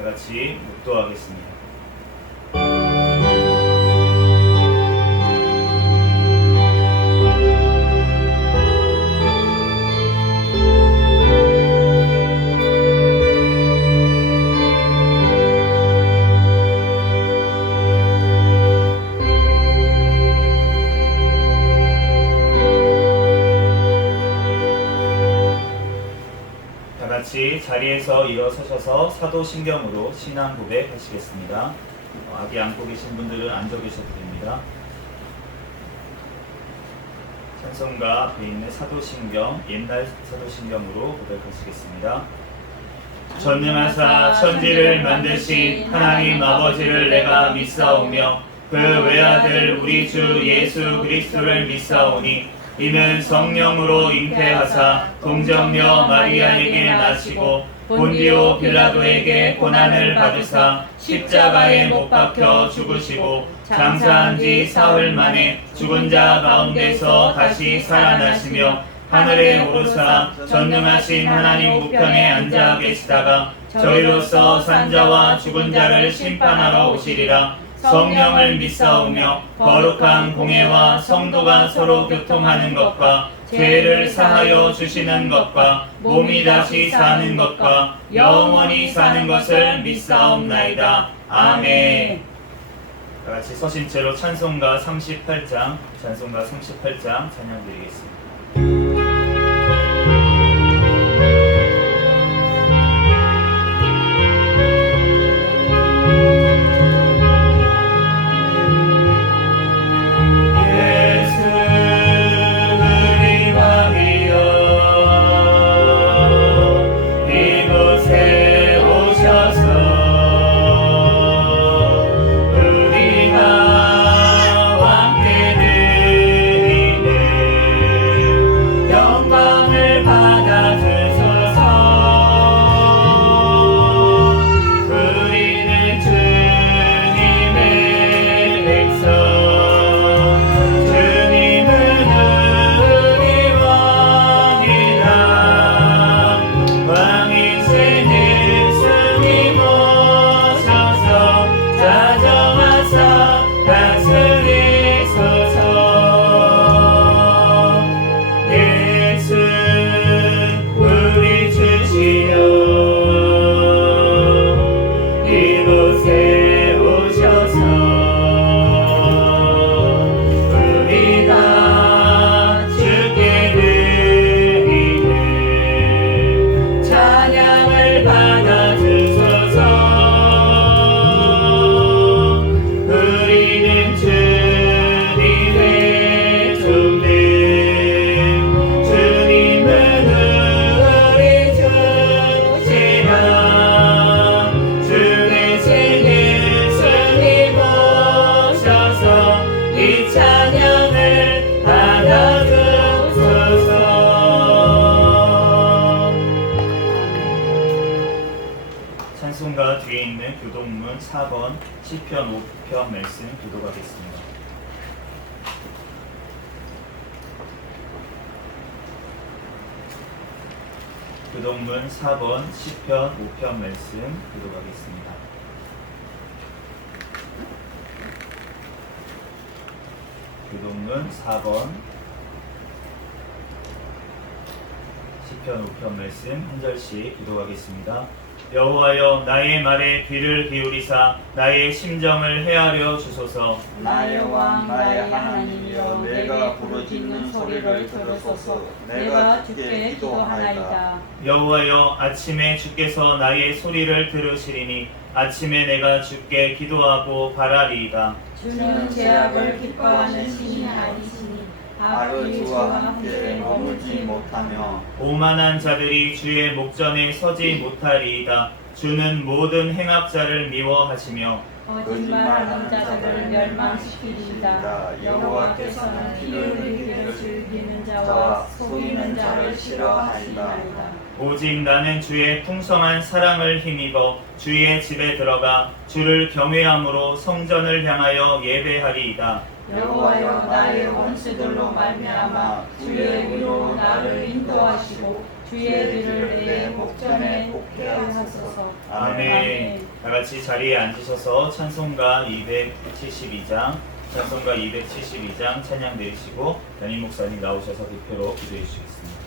다 같이 묵도하겠습니다. 같이 자리에서 일어서셔서 사도신경으로 신앙 고백하시겠습니다. 아기 안고 계신 분들은 앉아 계셔도 됩니다. 찬송가 앞에 있는 사도신경, 옛날 사도신경으로 고백하시겠습니다. 전능하사 천지를 만드신 하나님 아버지를 내가 믿사오며 그 외아들 우리 주 예수 그리스도를 믿사오니 이는 성령으로 잉태하사 동정녀 마리아에게 나시고 본디오 빌라도에게 고난을 받으사 십자가에 못 박혀 죽으시고 장사한 지 사흘 만에 죽은 자 가운데서 다시 살아나시며 하늘에 오르사 전능하신 하나님 우편에 앉아 계시다가 저희로서 산자와 죽은 자를 심판하러 오시리라. 성령을 믿사오며 거룩한 공회와 성도가 서로 교통하는 것과 죄를 사하여 주시는 것과 몸이 다시 사는 것과 영원히 사는 것을 믿사옵나이다. 아멘. 다같이 서신 채로 찬송가 38장 찬양 드리겠습니다. 찬송가 뒤에 있는 교동문 4번 시편 5편 말씀 교독하겠습니다. 교동문 4번 시편 5편 말씀 교독하겠습니다. 교동문 4번 시편 5편 말씀 한 절씩 교독하겠습니다. 여호와여 나의 말에 귀를 기울이사 나의 심정을 헤아려 주소서. 나의 왕 나의 하나님이여 내가 부르짖는 소리를 들으소서. 내가 주께 기도하나이다. 여호와여 아침에 주께서 나의 소리를 들으시리니 아침에 내가 주께 기도하고 바라리이다. 주는 죄악을 기뻐하는 신이 아니시니 악을 주와 함께 머물지 못하며 오만한 자들이 주의 목전에 서지 못하리이다. 주는 모든 행악자를 미워하시며 거짓말하는 자들을 멸망시키리이다. 여호와께서는 피를 흘리기를 즐기는 자와 속이는 자를 싫어하시나이다. 오직 나는 주의 풍성한 사랑을 힘입어 주의 집에 들어가 주를 경외함으로 성전을 향하여 예배하리이다. 여호와여 나의 원수들로 말미암아 주의 위로 나를 인도하시고 주의 길을 내 목전에 곱게 하소서. 아멘. 다 같이 자리에 앉으셔서 찬송가 272장 찬양 드리시고 담임 목사님 나오셔서 대표로 기도해 주시겠습니다.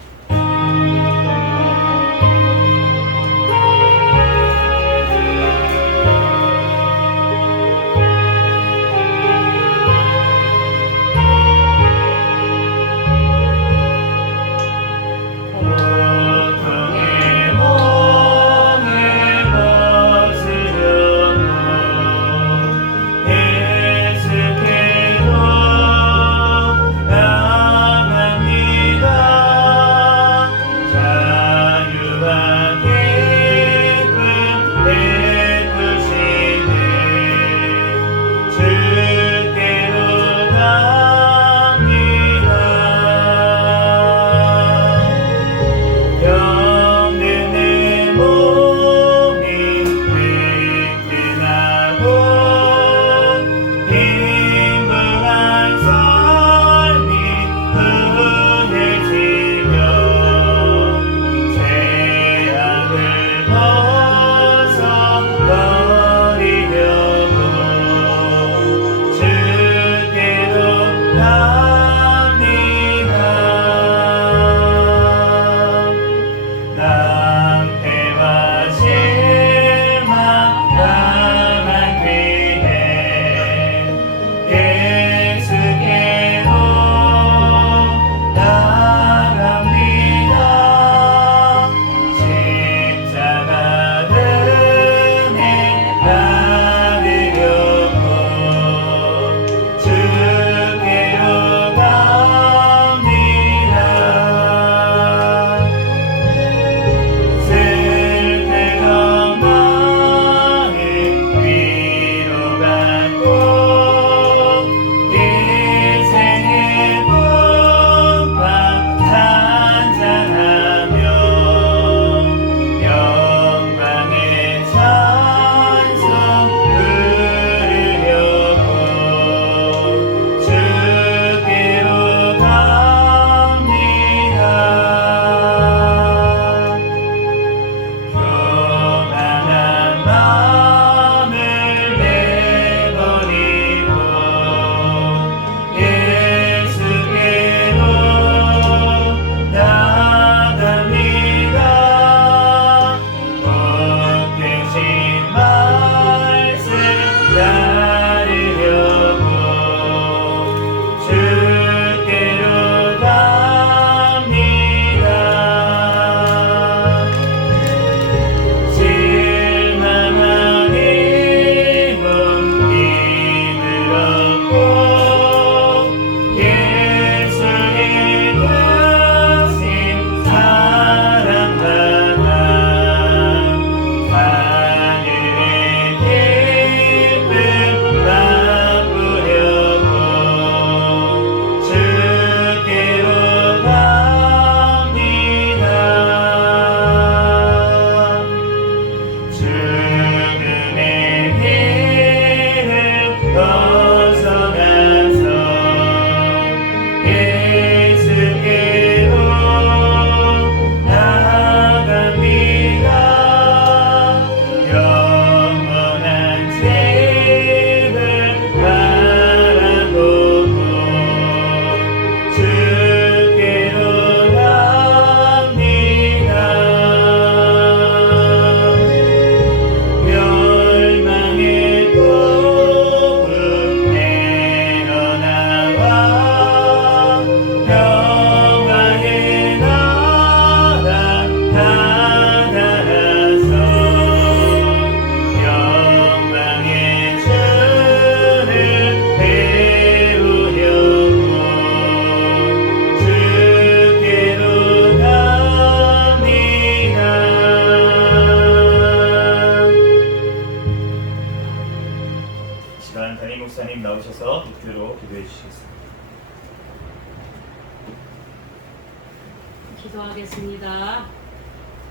기도하겠습니다.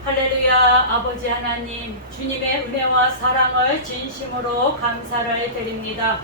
할렐루야. 아버지 하나님, 주님의 은혜와 사랑을 진심으로 감사를 드립니다.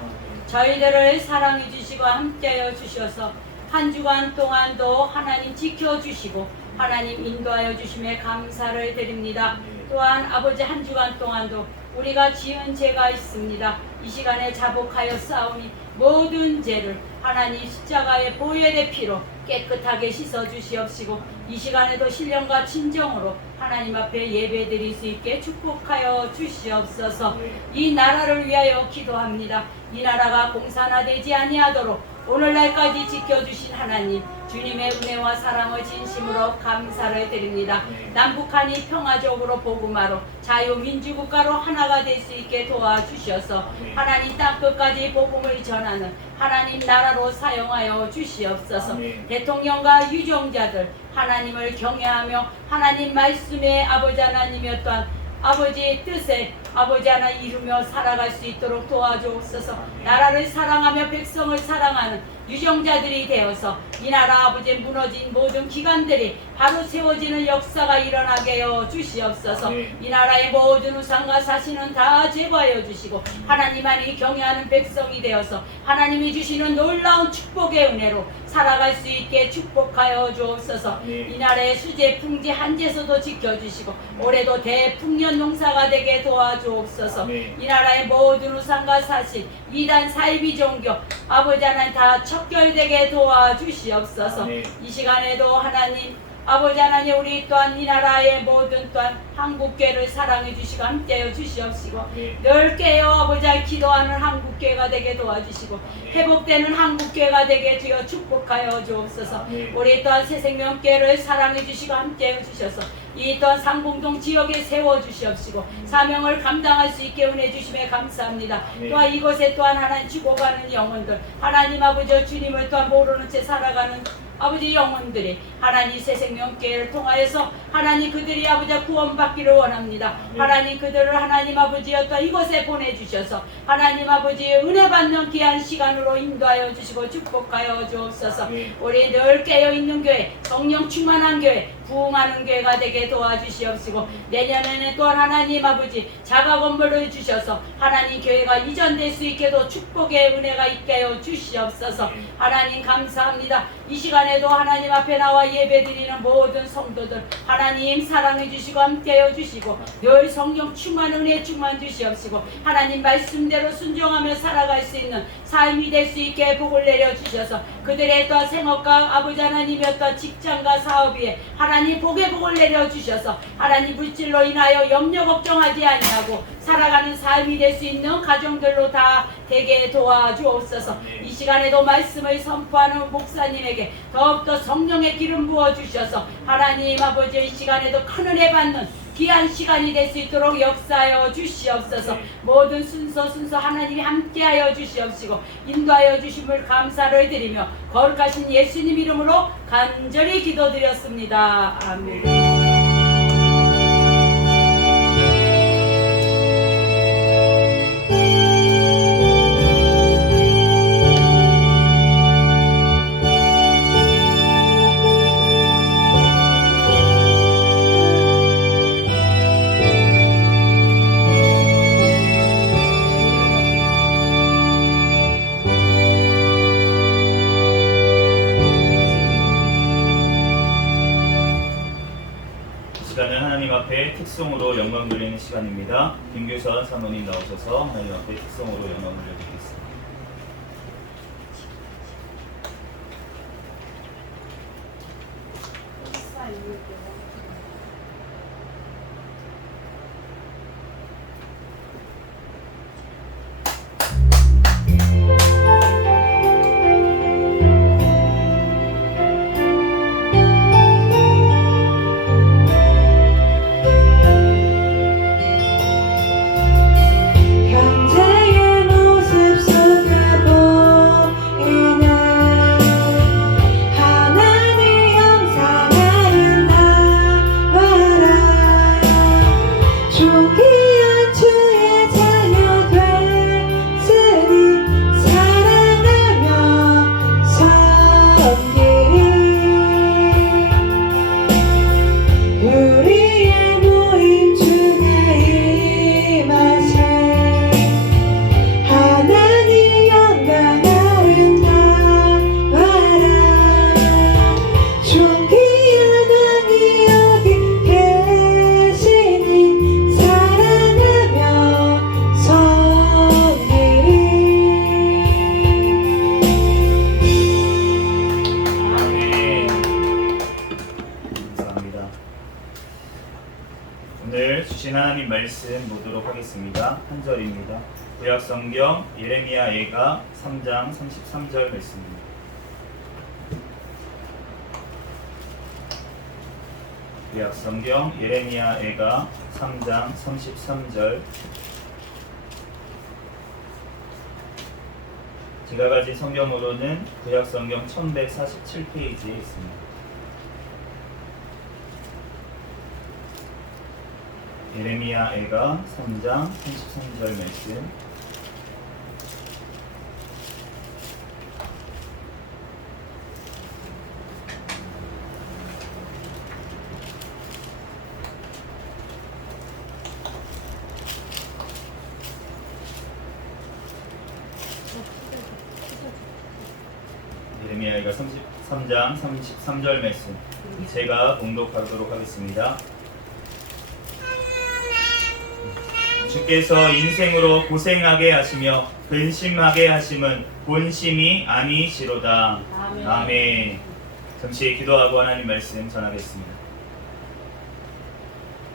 저희들을 사랑해 주시고 함께하여 주셔서 한 주간 동안도 하나님 지켜주시고 하나님 인도하여 주심에 감사를 드립니다. 또한 아버지 한 주간 동안도 우리가 지은 죄가 있습니다. 이 시간에 자복하여 싸우니 모든 죄를 하나님 십자가의 보혈의 피로 깨끗하게 씻어 주시옵시고 이 시간에도 신령과 진정으로 하나님 앞에 예배드릴 수 있게 축복하여 주시옵소서. 이 나라를 위하여 기도합니다. 이 나라가 공산화되지 아니하도록 오늘날까지 지켜주신 하나님 주님의 은혜와 사랑을 진심으로 감사를 드립니다. 남북한이 평화적으로 복음화로 자유민주국가로 하나가 될 수 있게 도와주셔서 하나님 땅끝까지 복음을 전하는 하나님 나라로 사용하여 주시옵소서. 대통령과 유종자들 하나님을 경외하며 하나님 말씀의 아버지 하나님이었던 아버지의 뜻에 아버지 하나 이루며 살아갈 수 있도록 도와주옵소서. 나라를 사랑하며 백성을 사랑하는 유정자들이 되어서 이 나라 아버지의 무너진 모든 기관들이 바로 세워지는 역사가 일어나게 하여 주시옵소서. 이 나라의 모든 우상과 사신은 다 제거하여 주시고 하나님 안에 경외하는 백성이 되어서 하나님이 주시는 놀라운 축복의 은혜로 살아갈 수 있게 축복하여 주옵소서. 이 나라의 수재 풍지 한제소도 지켜주시고 올해도 대풍년 농사가 되게 도와주옵소서. 이 나라의 모든 우상과 사신 이단 사이비 종교 아버지 하나님 다 척결되게 도와주시옵소서. 이 시간에도 하나님 아버지 하나님 우리 또한 이 나라의 모든 또한 한국교회를 사랑해 주시고 함께하여 주시옵시고 넓게요 아버지 기도하는 한국교회가 되게 도와주시고 회복되는 한국교회가 되게 주여 축복하여 주옵소서. 우리 또한 새생명교회를 사랑해 주시고 함께하여 주셔서 이 또한 상공동 지역에 세워주시옵시고 사명을 감당할 수 있게 은혜 주심에 감사합니다. 또한 이곳에 또한 하나님 죽어가는 영혼들 하나님 아버지 주님을 또한 모르는 채 살아가는 아버지 영혼들이 하나님 새생명교회를 통하여서 하나님 그들이 아버지 구원받기를 원합니다. 하나님 그들을 하나님 아버지였던 이곳에 보내주셔서 하나님 아버지의 은혜 받는 귀한 시간으로 인도하여 주시고 축복하여 주옵소서. 우리 늘 깨어있는 교회 성령 충만한 교회 부흥하는 교회가 되게 도와주시옵시고 내년에는 또한 하나님 아버지 자가 건물을 주셔서 하나님 교회가 이전될 수 있게도 축복의 은혜가 있게 하여 주시옵소서. 하나님 감사합니다. 이 시간에도 하나님 앞에 나와 예배드리는 모든 성도들 하나님 사랑해 주시고 함께하여 주시고 늘 성령 충만 은혜 충만 주시옵시고 하나님 말씀대로 순종하며 살아갈 수 있는 삶이 될 수 있게 복을 내려 주셔서 그들의 또한 생업과 아버지 하나님이었던 직장과 사업 위에 하나님 복의 복을 내려 주셔서 하나님 물질로 인하여 염려 걱정하지 아니하고 살아가는 삶이 될 수 있는 가정들로 다 되게 도와주옵소서. 이 시간에도 말씀을 선포하는 목사님에게 더욱더 성령의 기름 부어주셔서 하나님 아버지 이 시간에도 큰 은혜 받는 귀한 시간이 될 수 있도록 역사하여 주시옵소서. 모든 순서 하나님이 함께하여 주시옵시고 인도하여 주심을 감사를 드리며 거룩하신 예수님 이름으로 간절히 기도드렸습니다. 아멘. 시간은 하나님 앞에 특송으로 영광 돌리는 시간입니다. 김규선 사모님 나오셔서 하나님 앞에 특송으로 영광 돌려드리겠습니다. 현재의 모습 속 오늘 주신 하나님 말씀 보도록 하겠습니다. 한 절입니다. 구약 성경 예레미야 예가 3장 33절 말씀입니다. 구약 성경 예레미야 예가 3장 33절. 제가 가진 성경으로는 구약 성경 1147페이지에 있습니다. 예레미야 애가 3장 33절 말씀. 예레미야 애가 33장 33절 말씀. 제가 봉독하도록 하겠습니다. 주께서 인생으로 고생하게 하시며 근심하게 하심은 본심이 아니시로다. 아멘. 잠시 기도하고 하나님 말씀 전하겠습니다.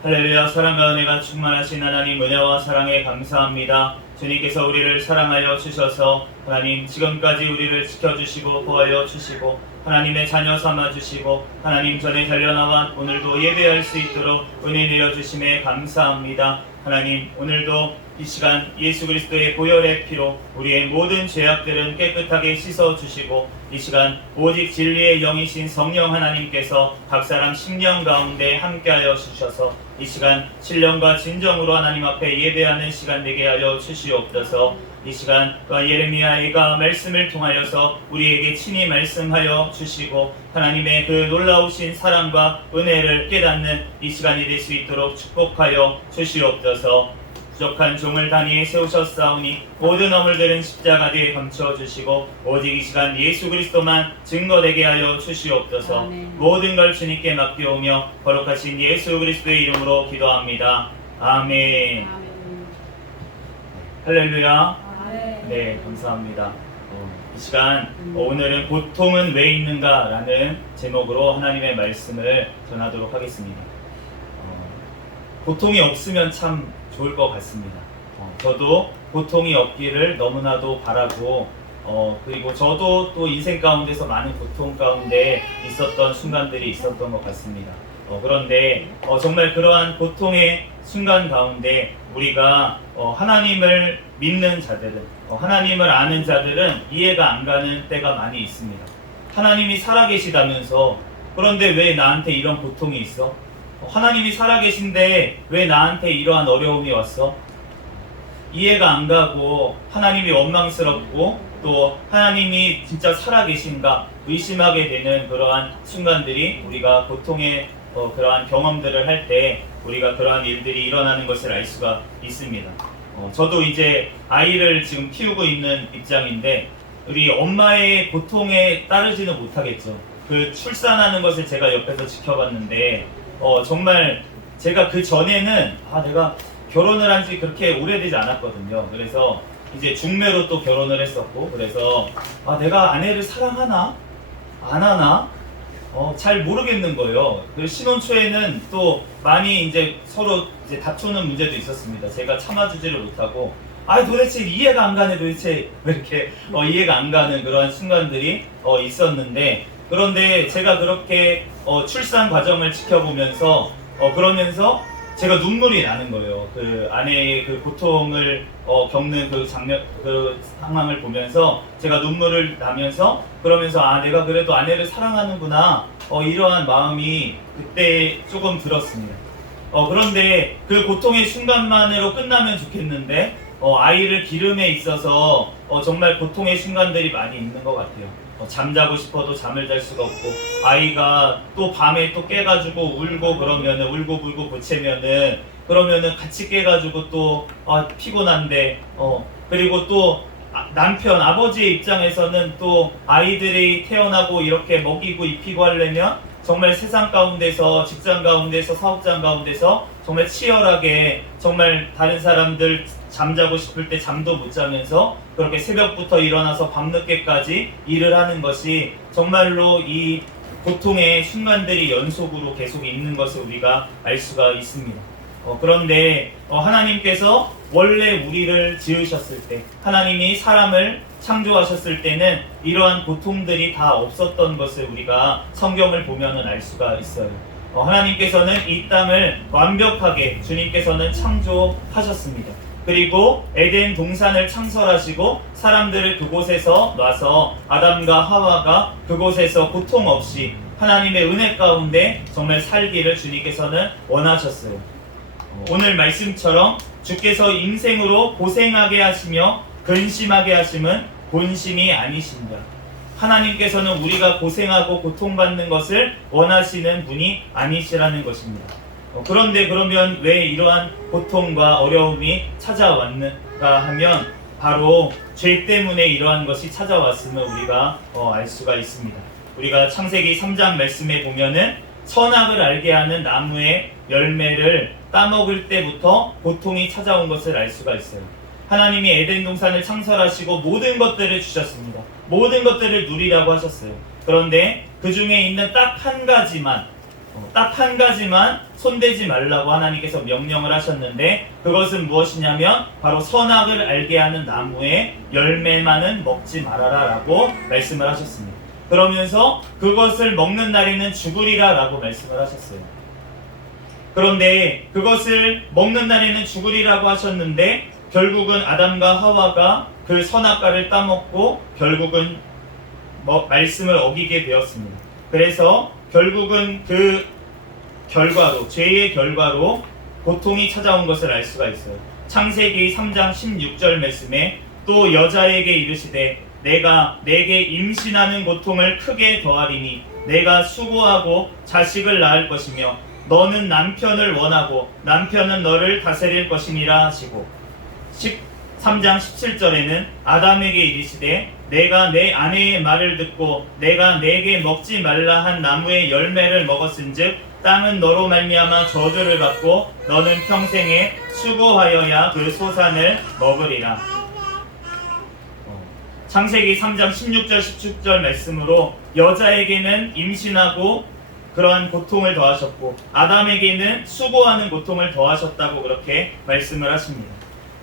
할렐루야. 사랑과 은혜가 충만하신 하나님, 은혜와 사랑에 감사합니다. 주님께서 우리를 사랑하여 주셔서 하나님 지금까지 우리를 지켜주시고 보호하여 주시고 하나님의 자녀 삼아주시고 하나님 전에 달려나와 오늘도 예배할 수 있도록 은혜 내려주심에 감사합니다. 하나님, 오늘도 이 시간 예수 그리스도의 보혈의 피로 우리의 모든 죄악들은 깨끗하게 씻어주시고 이 시간 오직 진리의 영이신 성령 하나님께서 각 사람 심령 가운데 함께하여 주셔서 이 시간 신령과 진정으로 하나님 앞에 예배하는 시간 되게 하여 주시옵소서. 이 시간 예레미야가 말씀을 통하여서 우리에게 친히 말씀하여 주시고 하나님의 그 놀라우신 사랑과 은혜를 깨닫는 이 시간이 될 수 있도록 축복하여 주시옵소서. 부족한 종을 단위에 세우셨사오니 모든 어물들은 십자가 뒤에 감춰주시고 오직 이 시간 예수 그리스도만 증거되게 하여 주시옵소서. 아멘. 모든 걸 주님께 맡겨오며 거룩하신 예수 그리스도의 이름으로 기도합니다. 아멘. 아멘. 할렐루야. 아멘. 네, 감사합니다. 이 시간 오늘은 고통은 왜 있는가 라는 제목으로 하나님의 말씀을 전하도록 하겠습니다. 고통이 없으면 참 좋을 것 같습니다. 저도 고통이 없기를 너무나도 바라고 그리고 저도 또 인생 가운데서 많은 고통 가운데 있었던 순간들이 있었던 것 같습니다. 그런데 정말 그러한 고통의 순간 가운데 우리가 하나님을 믿는 자들은 하나님을 아는 자들은 이해가 안 가는 때가 많이 있습니다. 하나님이 살아계시다면서 그런데 왜 나한테 이런 고통이 있어? 하나님이 살아계신데 왜 나한테 이러한 어려움이 왔어? 이해가 안 가고 하나님이 원망스럽고 또 하나님이 진짜 살아계신가 의심하게 되는 그러한 순간들이 우리가 고통의 그러한 경험들을 할 때 우리가 그러한 일들이 일어나는 것을 알 수가 있습니다. 저도 이제 아이를 지금 키우고 있는 입장인데 우리 엄마의 고통에 따르지는 못하겠죠. 그 출산하는 것을 제가 옆에서 지켜봤는데 정말 제가 그 전에는 내가 결혼을 한 지 그렇게 오래되지 않았거든요. 그래서 이제 중매로 또 결혼을 했었고 그래서 내가 아내를 사랑하나? 안 하나? 잘 모르겠는 거예요. 그 신혼 초에는 또 많이 이제 서로 이제 다투는 문제도 있었습니다. 제가 참아주지를 못하고 도대체 이해가 안 가네. 도대체 왜 이렇게 이해가 안 가는 그런 순간들이 있었는데 그런데 제가 그렇게 출산 과정을 지켜보면서 그러면서 제가 눈물이 나는 거예요. 그 아내의 그 고통을 겪는 그 장면, 그 상황을 보면서 제가 눈물을 나면서 그러면서 내가 그래도 아내를 사랑하는구나 이러한 마음이 그때 조금 들었습니다. 그런데 그 고통의 순간만으로 끝나면 좋겠는데 아이를 기름에 있어서 정말 고통의 순간들이 많이 있는 것 같아요. 잠자고 싶어도 잠을 잘 수가 없고 아이가 또 밤에 또 깨가지고 울고 그러면은 울고 보채면은 그러면은 같이 깨가지고 또 피곤한데 그리고 또 남편 아버지의 입장에서는 또 아이들이 태어나고 이렇게 먹이고 입히고 하려면 정말 세상 가운데서 직장 가운데서 사업장 가운데서 정말 치열하게 정말 다른 사람들 잠자고 싶을 때 잠도 못 자면서 그렇게 새벽부터 일어나서 밤늦게까지 일을 하는 것이 정말로 이 고통의 순간들이 연속으로 계속 있는 것을 우리가 알 수가 있습니다. 그런데 하나님께서 원래 우리를 지으셨을 때, 하나님이 사람을 창조하셨을 때는 이러한 고통들이 다 없었던 것을 우리가 성경을 보면은 알 수가 있어요. 하나님께서는 이 땅을 완벽하게 주님께서는 창조하셨습니다. 그리고 에덴 동산을 창설하시고 사람들을 그곳에서 놔서 아담과 하와가 그곳에서 고통 없이 하나님의 은혜 가운데 정말 살기를 주님께서는 원하셨어요. 오늘 말씀처럼 주께서 인생으로 고생하게 하시며 근심하게 하심은 본심이 아니신다. 하나님께서는 우리가 고생하고 고통받는 것을 원하시는 분이 아니시라는 것입니다. 그런데 그러면 왜 이러한 고통과 어려움이 찾아왔는가 하면 바로 죄 때문에 이러한 것이 찾아왔음을 우리가 알 수가 있습니다. 우리가 창세기 3장 말씀에 보면은 선악을 알게 하는 나무의 열매를 따먹을 때부터 고통이 찾아온 것을 알 수가 있어요. 하나님이 에덴 동산을 창설하시고 모든 것들을 주셨습니다. 모든 것들을 누리라고 하셨어요. 그런데 그 중에 있는 딱 한 가지만 손대지 말라고 하나님께서 명령을 하셨는데 그것은 무엇이냐면 바로 선악을 알게 하는 나무의 열매만은 먹지 말아라 라고 말씀을 하셨습니다. 그러면서 그것을 먹는 날에는 죽으리라 라고 말씀을 하셨어요. 그런데 그것을 먹는 날에는 죽으리라고 하셨는데 결국은 아담과 하와가 그 선악과를 따먹고 결국은 말씀을 어기게 되었습니다. 그래서 결국은 그 결과로, 죄의 결과로 고통이 찾아온 것을 알 수가 있어요. 창세기 3장 16절 말씀에 또 여자에게 이르시되 내가 내게 임신하는 고통을 크게 더하리니 내가 수고하고 자식을 낳을 것이며 너는 남편을 원하고 남편은 너를 다스릴 것이니라 하시고 13장 17절에는 아담에게 이르시되 내가 내 아내의 말을 듣고 내가 내게 먹지 말라 한 나무의 열매를 먹었은즉 땅은 너로 말미암아 저주를 받고 너는 평생에 수고하여야 그 소산을 먹으리라. 창세기 3장 16절 17절 말씀으로 여자에게는 임신하고 그러한 고통을 더하셨고 아담에게는 수고하는 고통을 더하셨다고 그렇게 말씀을 하십니다.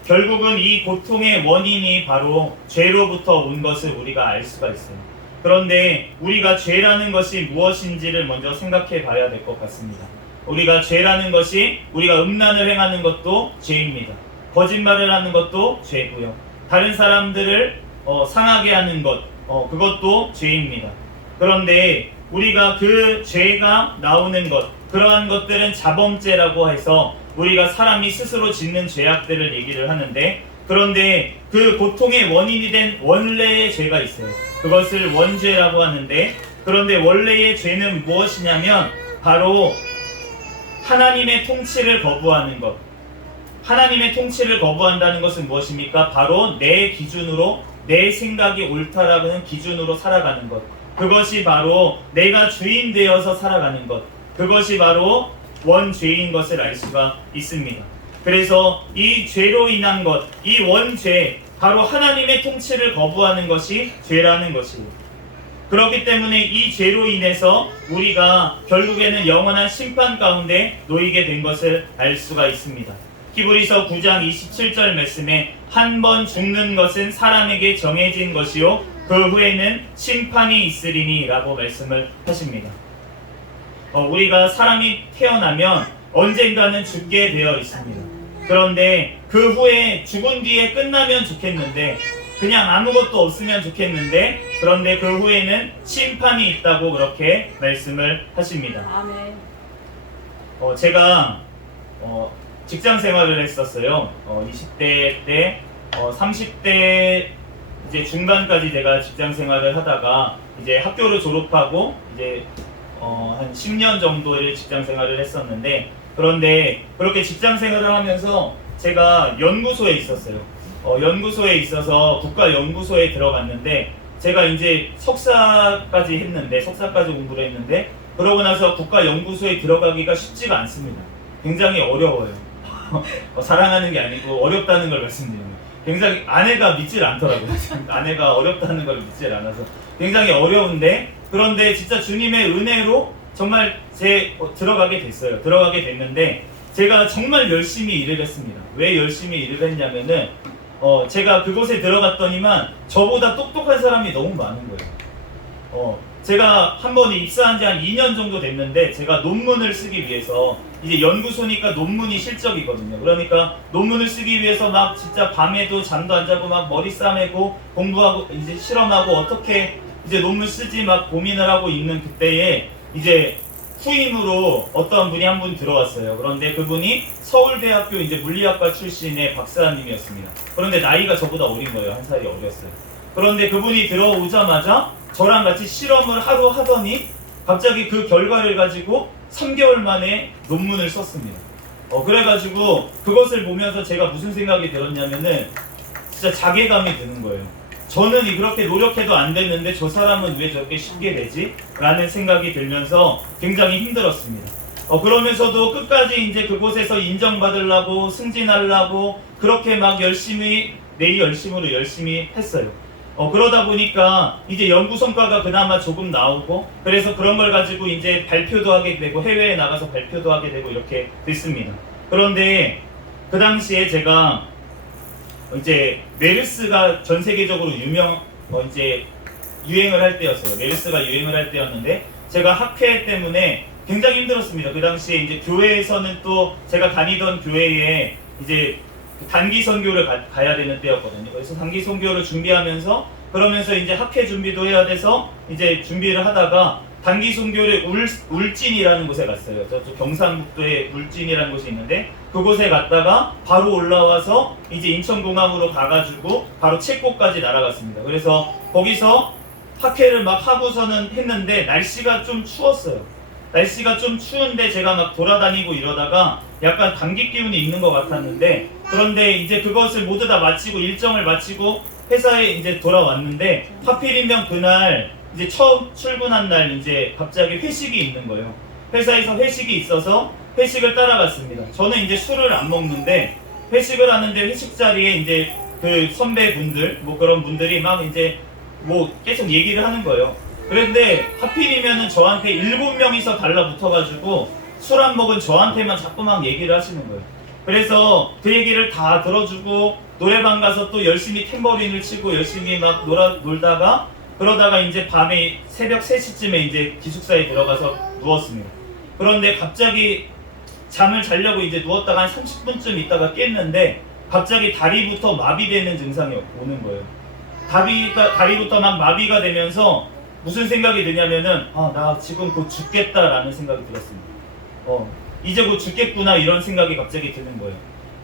결국은 이 고통의 원인이 바로 죄로부터 온 것을 우리가 알 수가 있어요. 그런데 우리가 죄라는 것이 무엇인지를 먼저 생각해 봐야 될 것 같습니다. 우리가 죄라는 것이 우리가 음란을 행하는 것도 죄입니다. 거짓말을 하는 것도 죄고요. 다른 사람들을 상하게 하는 것 그것도 죄입니다. 그런데 우리가 그 죄가 나오는 것 그러한 것들은 자범죄라고 해서 우리가 사람이 스스로 짓는 죄악들을 얘기를 하는데 그런데 그 고통의 원인이 된 원래의 죄가 있어요. 그것을 원죄라고 하는데 그런데 원래의 죄는 무엇이냐면 바로 하나님의 통치를 거부하는 것. 하나님의 통치를 거부한다는 것은 무엇입니까? 바로 내 기준으로 내 생각이 옳다라는 기준으로 살아가는 것. 그것이 바로 내가 주인 되어서 살아가는 것. 그것이 바로 원죄인 것을 알 수가 있습니다. 그래서 이 죄로 인한 것, 이 원죄, 바로 하나님의 통치를 거부하는 것이 죄라는 것이에요. 그렇기 때문에 이 죄로 인해서 우리가 결국에는 영원한 심판 가운데 놓이게 된 것을 알 수가 있습니다. 히브리서 9장 27절 말씀에 한 번 죽는 것은 사람에게 정해진 것이요 그 후에는 심판이 있으리니 라고 말씀을 하십니다. 우리가 사람이 태어나면 언젠가는 죽게 되어 있습니다. 그런데 그 후에 죽은 뒤에 끝나면 좋겠는데 그냥 아무것도 없으면 좋겠는데 그런데 그 후에는 심판이 있다고 그렇게 말씀을 하십니다. 아멘. 제가 직장 생활을 했었어요. 20대 때 30대 이제 중반까지 제가 직장 생활을 하다가 이제 학교를 졸업하고 이제 한 10년 정도의 직장 생활을 했었는데 그런데 그렇게 직장 생활을 하면서 제가 연구소에 있었어요. 연구소에 있어서 국가연구소에 들어갔는데 제가 이제 석사까지 공부를 했는데 그러고 나서 국가연구소에 들어가기가 쉽지가 않습니다. 굉장히 어려워요. 사랑하는 게 아니고 어렵다는 걸 말씀드립니다. 굉장히 아내가 믿질 않더라고요. 아내가 어렵다는 걸 믿질 않아서 굉장히 어려운데 그런데 진짜 주님의 은혜로 정말 들어가게 됐어요. 들어가게 됐는데 제가 정말 열심히 일을 했습니다. 왜 열심히 일을 했냐면은 제가 그곳에 들어갔더니만 저보다 똑똑한 사람이 너무 많은 거예요. 제가 한 번에 입사한 지 한 2년 정도 됐는데 제가 논문을 쓰기 위해서 이제 연구소니까 논문이 실적이거든요. 그러니까 논문을 쓰기 위해서 막 진짜 밤에도 잠도 안 자고 막 머리 싸매고 공부하고 이제 실험하고 어떻게 이제 논문 쓰지 막 고민을 하고 있는 그때에 이제 후임으로 어떤 분이 한 분 들어왔어요. 그런데 그분이 서울대학교 이제 물리학과 출신의 박사님이었습니다. 그런데 나이가 저보다 어린 거예요. 한 살이 어렸어요. 그런데 그분이 들어오자마자 저랑 같이 실험을 하루 하더니 갑자기 그 결과를 가지고 3개월 만에 논문을 썼습니다. 그래가지고 그것을 보면서 제가 무슨 생각이 들었냐면은 진짜 자괴감이 드는 거예요. 저는 그렇게 노력해도 안 됐는데 저 사람은 왜 저렇게 쉽게 되지? 라는 생각이 들면서 굉장히 힘들었습니다. 그러면서도 끝까지 이제 그곳에서 인정받으려고 승진하려고 그렇게 막 열심히 내 열심으로 열심히 했어요. 그러다 보니까 이제 연구 성과가 그나마 조금 나오고 그래서 그런 걸 가지고 이제 발표도 하게 되고 해외에 나가서 발표도 하게 되고 이렇게 됐습니다. 그런데 그 당시에 제가 이제 메르스가 전 세계적으로 이제 유행을 할 때였어요. 메르스가 유행을 할 때였는데 제가 학회 때문에 굉장히 힘들었습니다. 그 당시에 이제 교회에서는 또 제가 다니던 교회에 이제 단기 선교를 가야 되는 때였거든요. 그래서 단기 선교를 준비하면서 그러면서 이제 학회 준비도 해야 돼서 이제 준비를 하다가 단기 선교를 울진이라는 곳에 갔어요. 저쪽 경상북도에 울진이라는 곳이 있는데 그곳에 갔다가 바로 올라와서 이제 인천공항으로 가가지고 바로 체코까지 날아갔습니다. 그래서 거기서 학회를 막 하고서는 했는데 날씨가 좀 추웠어요. 날씨가 좀 추운데 제가 막 돌아다니고 이러다가 약간 감기 기운이 있는 것 같았는데 그런데 이제 그것을 모두 다 마치고 일정을 마치고 회사에 이제 돌아왔는데 하필이면 그날 이제 처음 출근한 날 이제 갑자기 회식이 있는 거예요. 회사에서 회식이 있어서 회식을 따라갔습니다. 저는 이제 술을 안 먹는데 회식을 하는데 회식 자리에 이제 그 선배분들 뭐 그런 분들이 막 이제 뭐 계속 얘기를 하는 거예요. 그런데 하필이면은 저한테 7명이서 달라붙어가지고 술 안 먹은 저한테만 자꾸 막 얘기를 하시는 거예요. 그래서 그 얘기를 다 들어주고 노래방 가서 또 열심히 탬버린을 치고 열심히 막 놀다가 그러다가 이제 밤에 새벽 3시쯤에 이제 기숙사에 들어가서 누웠습니다. 그런데 갑자기 잠을 자려고 이제 누웠다가 한 30분쯤 있다가 깼는데 갑자기 다리부터 마비되는 증상이 오는 거예요. 다리부터 막 마비가 되면서 무슨 생각이 드냐면은 나 지금 곧 죽겠다라는 생각이 들었습니다. 이제 곧 죽겠구나 이런 생각이 갑자기 드는 거예요.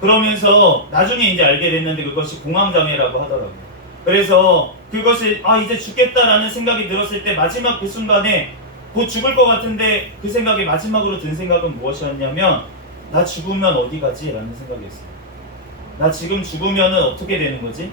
그러면서 나중에 이제 알게 됐는데 그것이 공황장애라고 하더라고요. 그래서 그것을 이제 죽겠다라는 생각이 들었을 때 마지막 그 순간에 곧 죽을 것 같은데 그 생각이 마지막으로 든 생각은 무엇이었냐면 나 죽으면 어디 가지? 라는 생각이었어요. 나 지금 죽으면은 어떻게 되는 거지?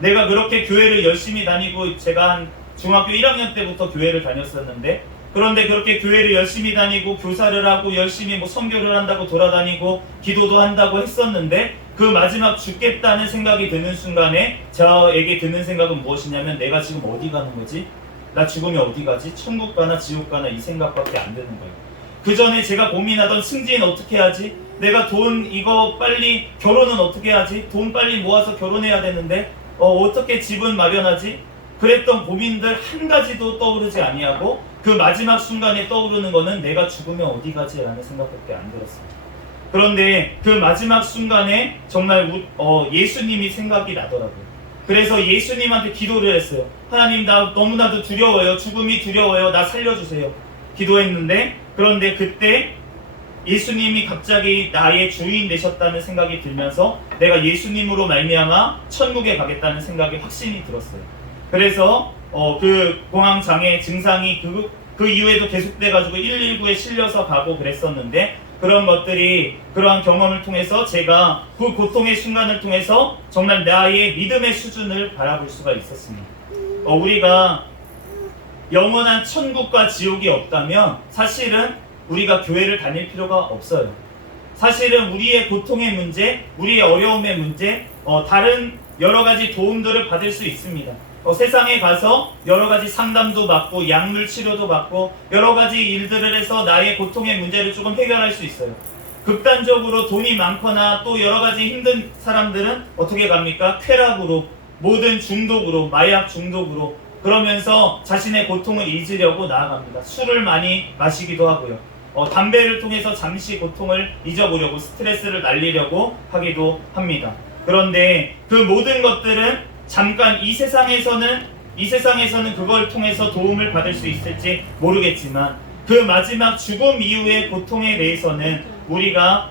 내가 그렇게 교회를 열심히 다니고 제가 한 중학교 1학년 때부터 교회를 다녔었는데 그런데 그렇게 교회를 열심히 다니고 교사를 하고 열심히 뭐 선교를 한다고 돌아다니고 기도도 한다고 했었는데 그 마지막 죽겠다는 생각이 드는 순간에 저에게 드는 생각은 무엇이냐면 내가 지금 어디 가는 거지? 나 죽으면 어디 가지? 천국 가나 지옥 가나 이 생각밖에 안 드는 거예요. 그 전에 제가 고민하던 승진 어떻게 하지? 내가 돈 이거 빨리 결혼은 어떻게 하지? 돈 빨리 모아서 결혼해야 되는데 어떻게 집은 마련하지? 그랬던 고민들 한 가지도 떠오르지 아니하고 그 마지막 순간에 떠오르는 거는 내가 죽으면 어디 가지? 라는 생각밖에 안 들었습니다. 그런데 그 마지막 순간에 정말 예수님이 생각이 나더라고요. 그래서 예수님한테 기도를 했어요. 하나님 나 너무나도 두려워요. 죽음이 두려워요. 나 살려주세요. 기도했는데 그런데 그때 예수님이 갑자기 나의 주인 되셨다는 생각이 들면서 내가 예수님으로 말미암아 천국에 가겠다는 생각이 확신이 들었어요. 그래서 그 공황장애 증상이 그 이후에도 계속돼가지고 119에 실려서 가고 그랬었는데 그런 것들이 그러한 경험을 통해서 제가 그 고통의 순간을 통해서 정말 나의 믿음의 수준을 바라볼 수가 있었습니다. 우리가 영원한 천국과 지옥이 없다면 사실은 우리가 교회를 다닐 필요가 없어요. 사실은 우리의 고통의 문제, 우리의 어려움의 문제, 다른 여러 가지 도움들을 받을 수 있습니다. 세상에 가서 여러 가지 상담도 받고 약물 치료도 받고 여러 가지 일들을 해서 나의 고통의 문제를 조금 해결할 수 있어요. 극단적으로 돈이 많거나 또 여러 가지 힘든 사람들은 어떻게 갑니까? 쾌락으로, 모든 중독으로, 마약 중독으로, 그러면서 자신의 고통을 잊으려고 나아갑니다. 술을 많이 마시기도 하고요. 담배를 통해서 잠시 고통을 잊어보려고, 스트레스를 날리려고 하기도 합니다. 그런데 그 모든 것들은 잠깐 이 세상에서는 그걸 통해서 도움을 받을 수 있을지 모르겠지만 그 마지막 죽음 이후의 고통에 대해서는 우리가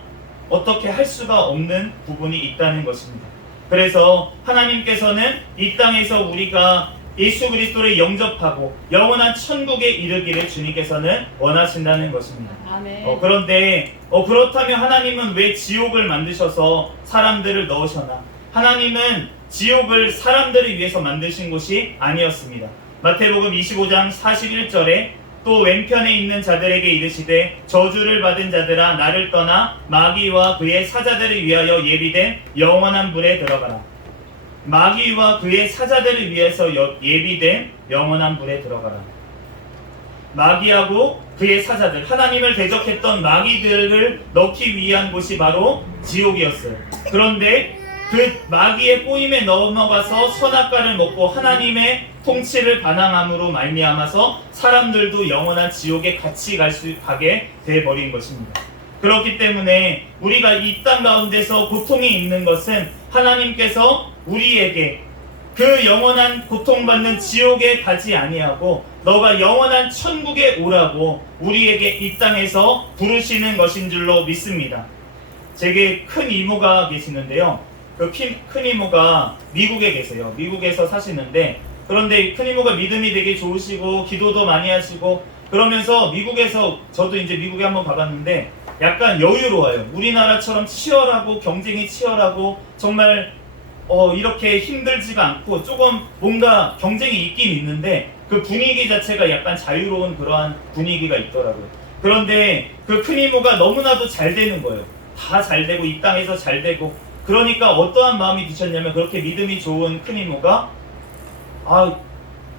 어떻게 할 수가 없는 부분이 있다는 것입니다. 그래서 하나님께서는 이 땅에서 우리가 예수 그리스도를 영접하고 영원한 천국에 이르기를 주님께서는 원하신다는 것입니다. 아멘. 그런데 그렇다면 하나님은 왜 지옥을 만드셔서 사람들을 넣으셨나? 하나님은 지옥을 사람들을 위해서 만드신 곳이 아니었습니다. 마태복음 25장 41절에 또 왼편에 있는 자들에게 이르시되 저주를 받은 자들아 나를 떠나 마귀와 그의 사자들을 위하여 예비된 영원한 불에 들어가라. 마귀와 그의 사자들을 위해서 예비된 영원한 불에 들어가라. 마귀하고 그의 사자들, 하나님을 대적했던 마귀들을 넣기 위한 곳이 바로 지옥이었어요. 그런데 그 마귀의 꼬임에 넘어가서 선악과를 먹고 하나님의 통치를 반항함으로 말미암아서 사람들도 영원한 지옥에 같이 가게 돼버린 것입니다. 그렇기 때문에 우리가 이 땅 가운데서 고통이 있는 것은 하나님께서 우리에게 그 영원한 고통받는 지옥에 가지 아니하고 너가 영원한 천국에 오라고 우리에게 이 땅에서 부르시는 것인 줄로 믿습니다. 제게 큰 이모가 계시는데요. 그 큰 이모가 미국에 계세요. 미국에서 사시는데, 그런데 큰 이모가 믿음이 되게 좋으시고 기도도 많이 하시고 그러면서 미국에서, 저도 이제 미국에 한번 가봤는데 약간 여유로워요. 우리나라처럼 치열하고 경쟁이 치열하고 정말 이렇게 힘들지가 않고 조금 뭔가 경쟁이 있긴 있는데 그 분위기 자체가 약간 자유로운 그러한 분위기가 있더라고요. 그런데 그 큰 이모가 너무나도 잘 되는 거예요. 다 잘 되고 이 땅에서 잘 되고, 그러니까 어떠한 마음이 드셨냐면 그렇게 믿음이 좋은 큰 이모가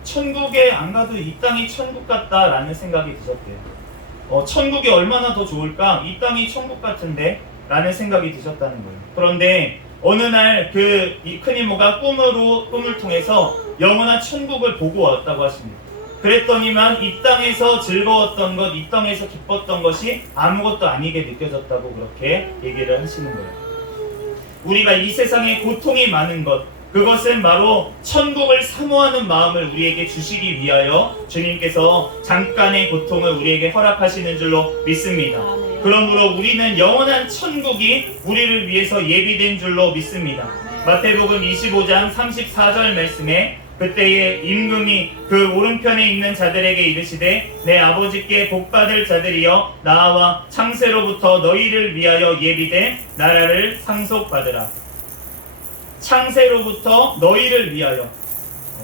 천국에 안 가도 이 땅이 천국 같다라는 생각이 드셨대요. 천국이 얼마나 더 좋을까? 이 땅이 천국 같은데? 라는 생각이 드셨다는 거예요. 그런데 어느 날 이 큰 이모가 꿈을 통해서 영원한 천국을 보고 왔다고 하십니다. 그랬더니만 이 땅에서 즐거웠던 것, 이 땅에서 기뻤던 것이 아무것도 아니게 느껴졌다고 그렇게 얘기를 하시는 거예요. 우리가 이 세상에 고통이 많은 것, 그것은 바로 천국을 사모하는 마음을 우리에게 주시기 위하여 주님께서 잠깐의 고통을 우리에게 허락하시는 줄로 믿습니다. 그러므로 우리는 영원한 천국이 우리를 위해서 예비된 줄로 믿습니다. 마태복음 25장 34절 말씀에 그때에 임금이 그 오른편에 있는 자들에게 이르시되 내 아버지께 복받을 자들이여 나와 창세로부터 너희를 위하여 예비된 나라를 상속받으라. 창세로부터 너희를 위하여,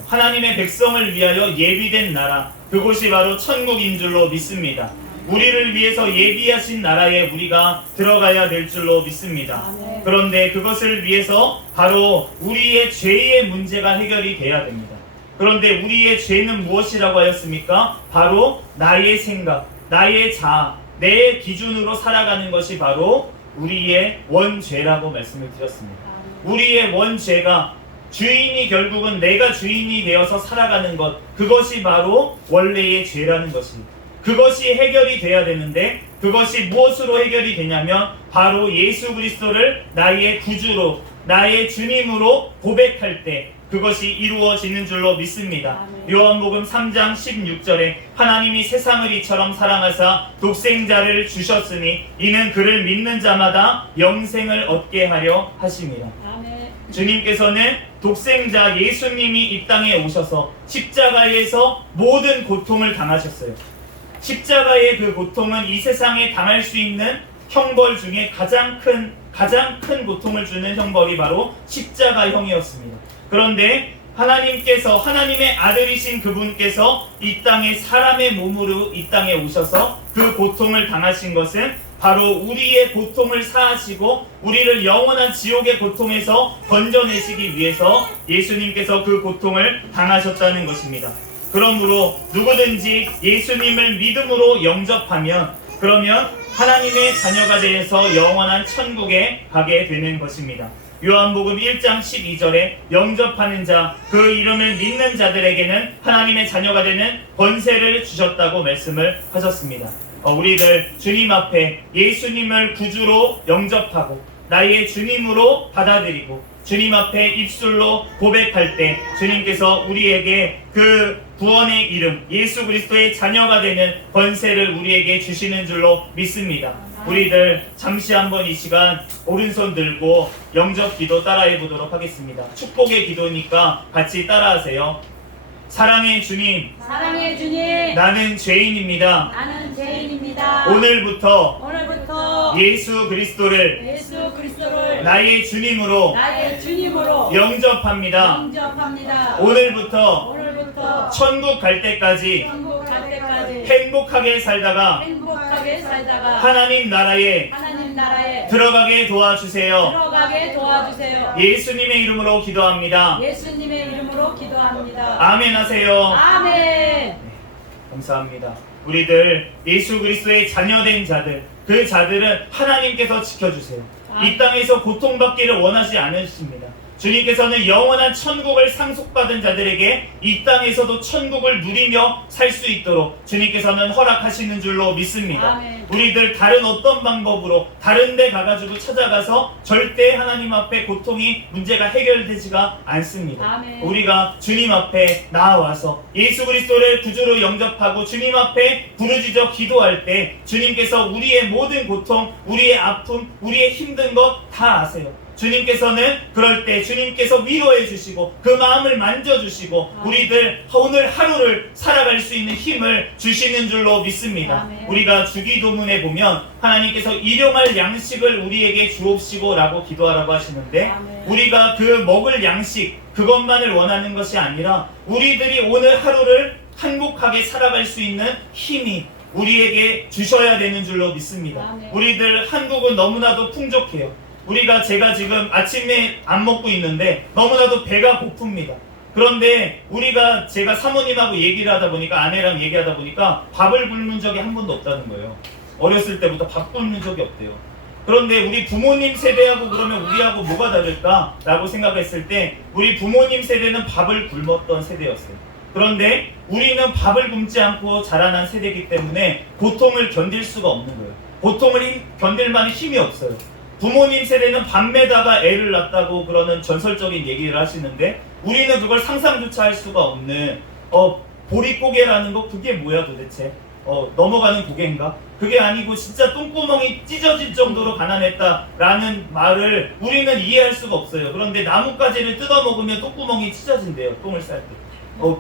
하나님의 백성을 위하여 예비된 나라, 그곳이 바로 천국인 줄로 믿습니다. 우리를 위해서 예비하신 나라에 우리가 들어가야 될 줄로 믿습니다. 그런데 그것을 위해서 바로 우리의 죄의 문제가 해결이 돼야 됩니다. 그런데 우리의 죄는 무엇이라고 하였습니까? 바로 나의 생각, 나의 자아, 내 기준으로 살아가는 것이 바로 우리의 원죄라고 말씀을 드렸습니다. 우리의 원죄가, 주인이 결국은 내가 주인이 되어서 살아가는 것, 그것이 바로 원래의 죄라는 것입니다. 그것이 해결이 돼야 되는데 그것이 무엇으로 해결이 되냐면 바로 예수 그리스도를 나의 구주로, 나의 주님으로 고백할 때 그것이 이루어지는 줄로 믿습니다. 요한복음 3장 16절에 하나님이 세상을 이처럼 사랑하사 독생자를 주셨으니 이는 그를 믿는 자마다 영생을 얻게 하려 하심이라. 주님께서는 독생자 예수님이 이 땅에 오셔서 십자가에서 모든 고통을 당하셨어요. 십자가의 그 고통은 이 세상에 당할 수 있는 형벌 중에 가장 큰 고통을 주는 형벌이 바로 십자가형이었습니다. 그런데 하나님의 아들이신 그분께서 이 땅에 사람의 몸으로 이 땅에 오셔서 그 고통을 당하신 것은 바로 우리의 고통을 사하시고 우리를 영원한 지옥의 고통에서 건져내시기 위해서 예수님께서 그 고통을 당하셨다는 것입니다. 그러므로 누구든지 예수님을 믿음으로 영접하면, 그러면 하나님의 자녀가 되어서 영원한 천국에 가게 되는 것입니다. 요한복음 1장 12절에 영접하는 자, 그 이름을 믿는 자들에게는 하나님의 자녀가 되는 권세를 주셨다고 말씀을 하셨습니다. 우리들 주님 앞에 예수님을 구주로 영접하고 나의 주님으로 받아들이고 주님 앞에 입술로 고백할 때 주님께서 우리에게 그 구원의 이름 예수 그리스도의 자녀가 되는 권세를 우리에게 주시는 줄로 믿습니다. 우리들 잠시 한번 이 시간 오른손 들고 영접 기도 따라해 보도록 하겠습니다. 축복의 기도니까 같이 따라하세요. 사랑의 주님, 사랑의 주님, 나는 죄인입니다. 나는 죄인입니다. 오늘부터 예수 그리스도를 나의 주님으로 나의 주님으로 영접합니다. 영접합니다. 오늘부터 천국 갈 때까지 천국 갈 때까지 행복하게 살다가 하나님 나라에 들어가게 도와주세요. 예수님의 이름으로 기도합니다. 예수님의 이름으로 기도합니다. 아멘 하세요. 아멘. 감사합니다. 우리들 예수 그리스도의 자녀된 자들, 그 자들은 하나님께서 지켜주세요. 이 땅에서 고통받기를 원하지 않으십니다. 주님께서는 영원한 천국을 상속받은 자들에게 이 땅에서도 천국을 누리며 살 수 있도록 주님께서는 허락하시는 줄로 믿습니다. 아멘. 우리들 다른 어떤 방법으로 다른 데 가가지고 찾아가서 절대 하나님 앞에 고통이 문제가 해결되지가 않습니다. 아멘. 우리가 주님 앞에 나와서 예수 그리스도를 구주로 영접하고 주님 앞에 부르짖어 기도할 때 주님께서 우리의 모든 고통, 우리의 아픔, 우리의 힘든 것 다 아세요. 주님께서는 그럴 때 주님께서 위로해 주시고 그 마음을 만져주시고 우리들 오늘 하루를 살아갈 수 있는 힘을 주시는 줄로 믿습니다. 아멘. 우리가 주기도문에 보면 하나님께서 일용할 양식을 우리에게 주옵시고 라고 기도하라고 하시는데 아멘. 우리가 그 먹을 양식 그것만을 원하는 것이 아니라 우리들이 오늘 하루를 행복하게 살아갈 수 있는 힘이 우리에게 주셔야 되는 줄로 믿습니다. 아멘. 우리들 한국은 너무나도 풍족해요. 제가 지금 아침에 안 먹고 있는데 너무나도 배가 고픕니다. 그런데 제가 사모님하고 얘기를 하다 보니까 아내랑 얘기하다 보니까 밥을 굶는 적이 한 번도 없다는 거예요. 어렸을 때부터 밥 굶는 적이 없대요. 그런데 우리 부모님 세대하고 그러면 우리하고 뭐가 다를까? 라고 생각했을 때 우리 부모님 세대는 밥을 굶었던 세대였어요. 그런데 우리는 밥을 굶지 않고 자라난 세대이기 때문에 고통을 견딜 수가 없는 거예요. 고통을 견딜 만한 힘이 없어요. 부모님 세대는 밤매다가 애를 낳았다고 그러는 전설적인 얘기를 하시는데 우리는 그걸 상상조차 할 수가 없는 보릿고개라는 거 그게 뭐야 도대체? 넘어가는 고개인가? 그게 아니고 진짜 똥구멍이 찢어질 정도로 가난했다라는 말을 우리는 이해할 수가 없어요. 그런데 나뭇가지를 뜯어먹으면 똥구멍이 찢어진대요. 똥을 쌀 때.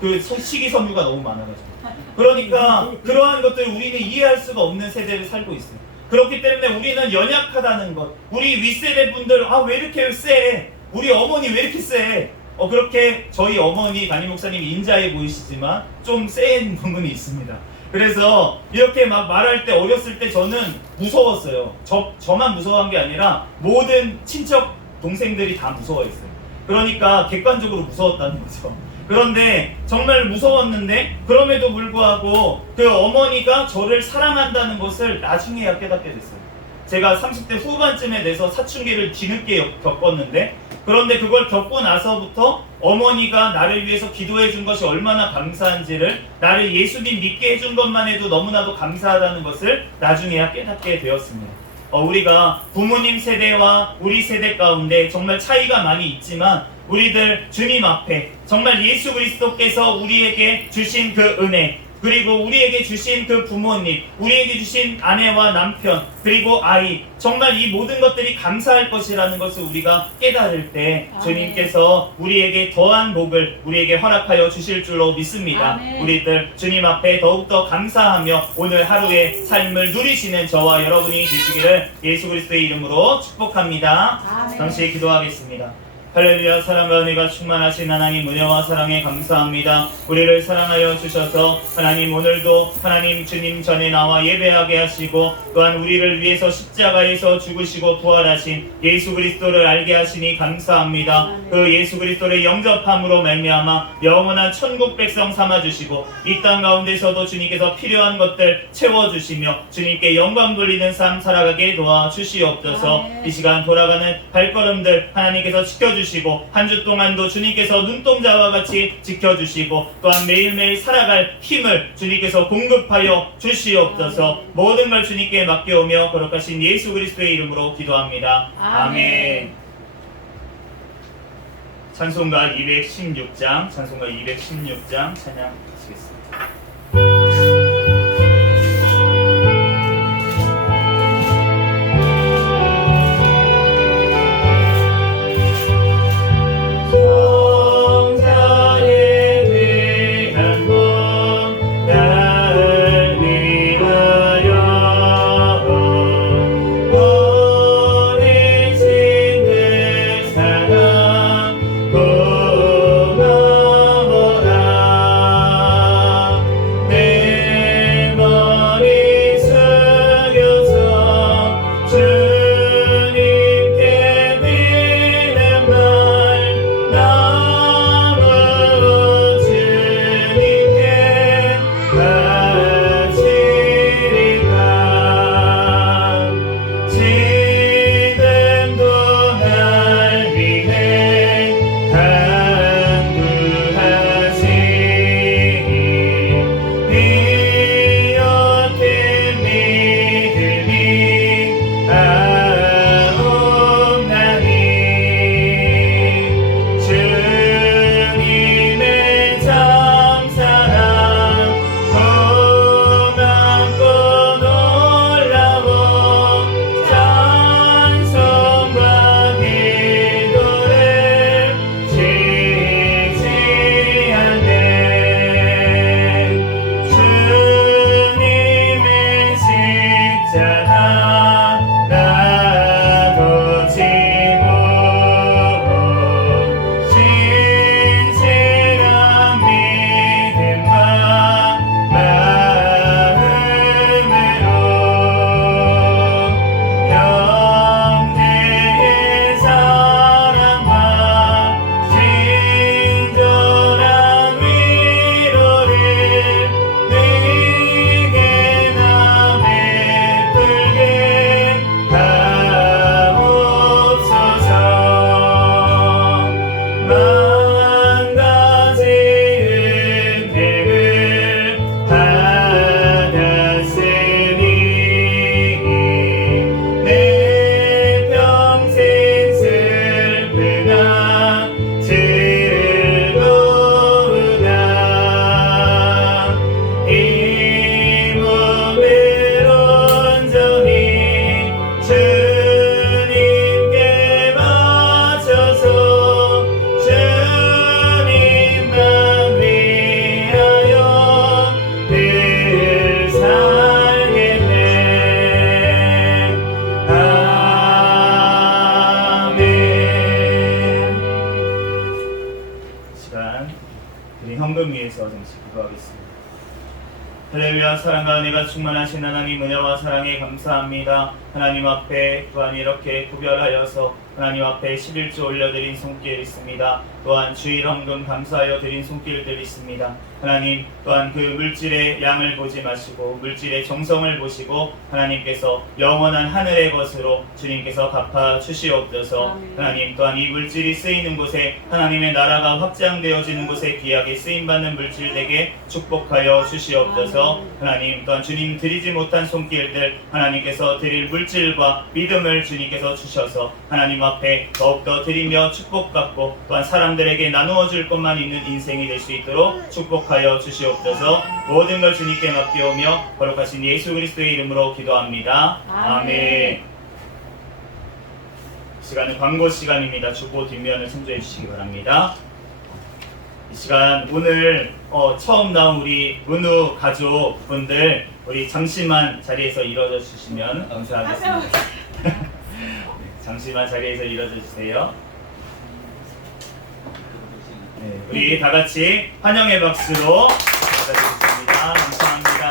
그 식이섬유가 너무 많아가지고. 그러니까 그러한 것들을 우리는 이해할 수가 없는 세대를 살고 있어요. 그렇기 때문에 우리는 연약하다는 것. 우리 윗세대 분들 왜 이렇게 세? 우리 어머니 왜 이렇게 세? 그렇게 저희 어머니 담임 목사님이 인자해 보이시지만 좀 센 부분이 있습니다. 그래서 이렇게 막 말할 때 어렸을 때 저는 무서웠어요. 저만 무서워한 게 아니라 모든 친척 동생들이 다 무서워했어요. 그러니까 객관적으로 무서웠다는 거죠. 그런데 정말 무서웠는데 그럼에도 불구하고 그 어머니가 저를 사랑한다는 것을 나중에야 깨닫게 됐어요. 제가 30대 후반쯤에 돼서 사춘기를 뒤늦게 겪었는데 그런데 그걸 겪고 나서부터 어머니가 나를 위해서 기도해 준 것이 얼마나 감사한지를 나를 예수님 믿게 해준 것만 해도 너무나도 감사하다는 것을 나중에야 깨닫게 되었습니다. 우리가 부모님 세대와 우리 세대 가운데 정말 차이가 많이 있지만 우리들 주님 앞에 정말 예수 그리스도께서 우리에게 주신 그 은혜 그리고 우리에게 주신 그 부모님 우리에게 주신 아내와 남편 그리고 아이 정말 이 모든 것들이 감사할 것이라는 것을 우리가 깨달을 때 아멘. 주님께서 우리에게 더한 복을 우리에게 허락하여 주실 줄로 믿습니다. 아멘. 우리들 주님 앞에 더욱더 감사하며 오늘 하루의 삶을 누리시는 저와 여러분이 되시기를 예수 그리스도의 이름으로 축복합니다. 아멘. 잠시 기도하겠습니다. 할렐루야. 사랑과 은혜가 충만하신 하나님, 은혜와 사랑에 감사합니다. 우리를 사랑하여 주셔서 하나님, 오늘도 하나님 주님 전에 나와 예배하게 하시고 또한 우리를 위해서 십자가에서 죽으시고 부활하신 예수 그리스도를 알게 하시니 감사합니다. 그 예수 그리스도를 영접함으로 말미암아 영원한 천국 백성 삼아주시고 이 땅 가운데서도 주님께서 필요한 것들 채워주시며 주님께 영광 돌리는 삶 살아가게 도와주시옵소서. 이 시간 돌아가는 발걸음들 하나님께서 지켜주시고 한 주 동안도 주님께서 눈동자와 같이 지켜주시고 또한 매일매일 살아갈 힘을 주님께서 공급하여 주시옵소서. 모든 걸 주님께 맡겨오며 거룩하신 예수 그리스도의 이름으로 기도합니다. 아멘. 찬송가 216장 찬양하시겠습니다. 할렐루야. 사랑과 은혜가 충만하신 하나님, 은혜와 사랑에 감사합니다. 하나님 앞에 또한 이렇게 구별하여서 하나님 앞에 11조 올려드린 손길 있습니다. 또한 주일 헌금 감사하여 드린 손길들 있습니다. 하나님, 또한 그 물질의 양을 보지 마시고 물질의 정성을 보시고 하나님께서 영원한 하늘의 것으로 주님께서 갚아 주시옵소서. 하나님, 또한 이 물질이 쓰이는 곳에 하나님의 나라가 확장되어지는 곳에 귀하게 쓰임받는 물질 되게 축복하여 주시옵소서. 하나님, 또한 주님 드리지 못한 손길들 하나님께서 드릴 물질과 믿음을 주님께서 주셔서 하나님 앞에 더욱더 드리며 축복받고 또한 사람들에게 나누어 줄 것만 있는 인생이 될 수 있도록 축복하여 주시옵소서. 모든 걸 주님께 맡겨오며 거룩하신 예수 그리스도의 이름으로 기도합니다. 아멘. 시간은 광고 시간입니다. 주보 뒷면을 참조해 주시기 바랍니다. 이 시간 오늘 처음 나온 우리 은우 가족분들 우리 잠시만 자리에서 일어서 주시면 감사하겠습니다. 잠시만 자리에서 일어서 주세요. 네, 우리 다 같이 환영의 박수로 받아드리겠습니다. 감사합니다.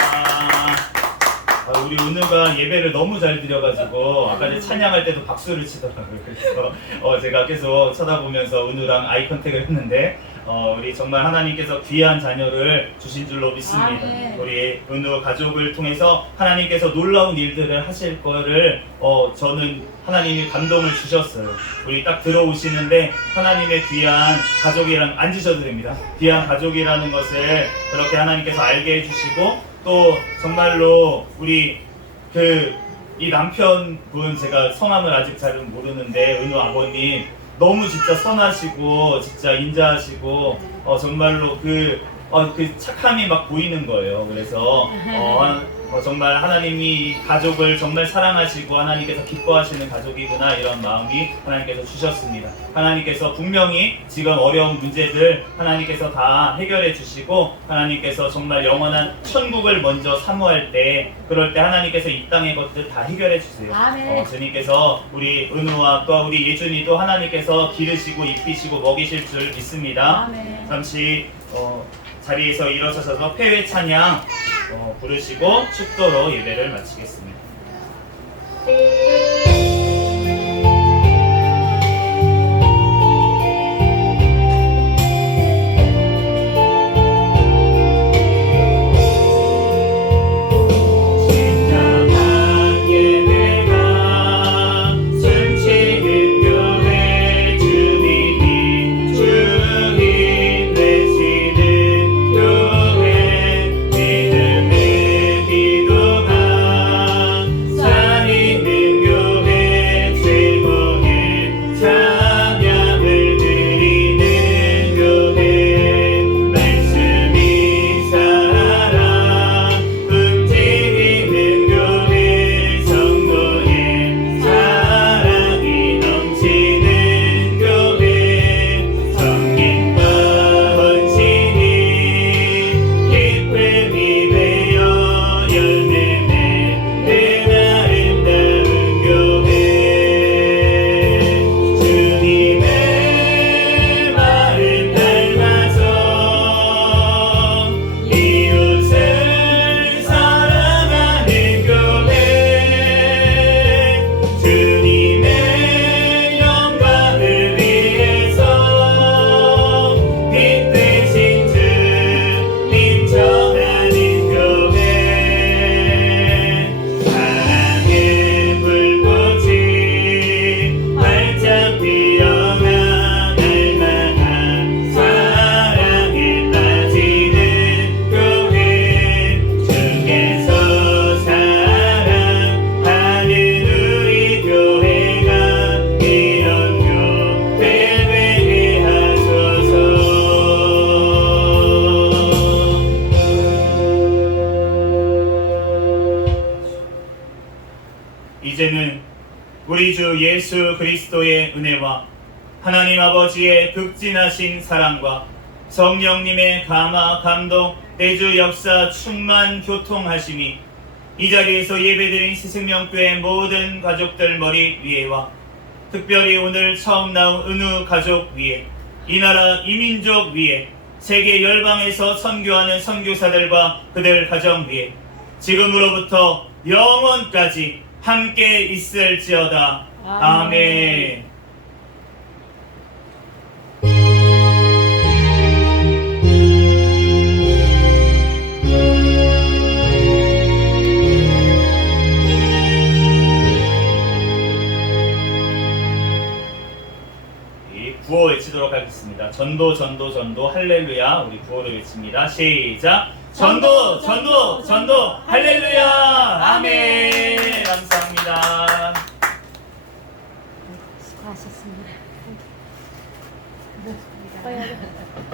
우리 은우가 예배를 너무 잘 드려가지고 아까 전에 찬양할 때도 박수를 치더라고요. 그래서 제가 계속 쳐다보면서 은우랑 아이 컨택을 했는데 우리 정말 하나님께서 귀한 자녀를 주신 줄로 믿습니다. 아멘. 우리 은우 가족을 통해서 하나님께서 놀라운 일들을 하실 거를 저는 하나님이 감동을 주셨어요. 우리 딱 들어오시는데 하나님의 귀한 가족이랑 앉으셔도 됩니다. 귀한 가족이라는 것을 그렇게 하나님께서 알게 해주시고 또 정말로 우리 이 남편분 제가 성함을 아직 잘은 모르는데 은우 아버님 너무 진짜 선하시고 진짜 인자하시고 정말로 그 착함이 막 보이는 거예요. 그래서 정말 하나님이 이 가족을 정말 사랑하시고 하나님께서 기뻐하시는 가족이구나 이런 마음이 하나님께서 주셨습니다. 하나님께서 분명히 지금 어려운 문제들 하나님께서 다 해결해 주시고 하나님께서 정말 영원한 천국을 먼저 사모할 때 그럴 때 하나님께서 이 땅의 것들 다 해결해 주세요. 아멘. 주님께서 우리 은우와 또 우리 예준이도 하나님께서 기르시고 입히시고 먹이실 줄 믿습니다. 아멘. 잠시 자리에서 일어서셔서 폐회 찬양 부르시고 축도로 예배를 마치겠습니다. 이제는 우리 주 예수 그리스도의 은혜와 하나님 아버지의 극진하신 사랑과 성령님의 감화 감동 내주 역사 충만 교통하심이 이 자리에서 예배드린 스승명교회 모든 가족들 머리 위에와 특별히 오늘 처음 나온 은우 가족 위에 이 나라 이민족 위에 세계 열방에서 선교하는 선교사들과 그들 가정 위에 지금으로부터 영원까지 함께 있을지어다. 아멘. 구호 외치도록 하겠습니다. 전도 전도 전도 할렐루야. 우리 구호를 외칩니다. 시작. 전도 전도 전도 할렐루야. 아멘. 감사합니다. 수고하셨습니다.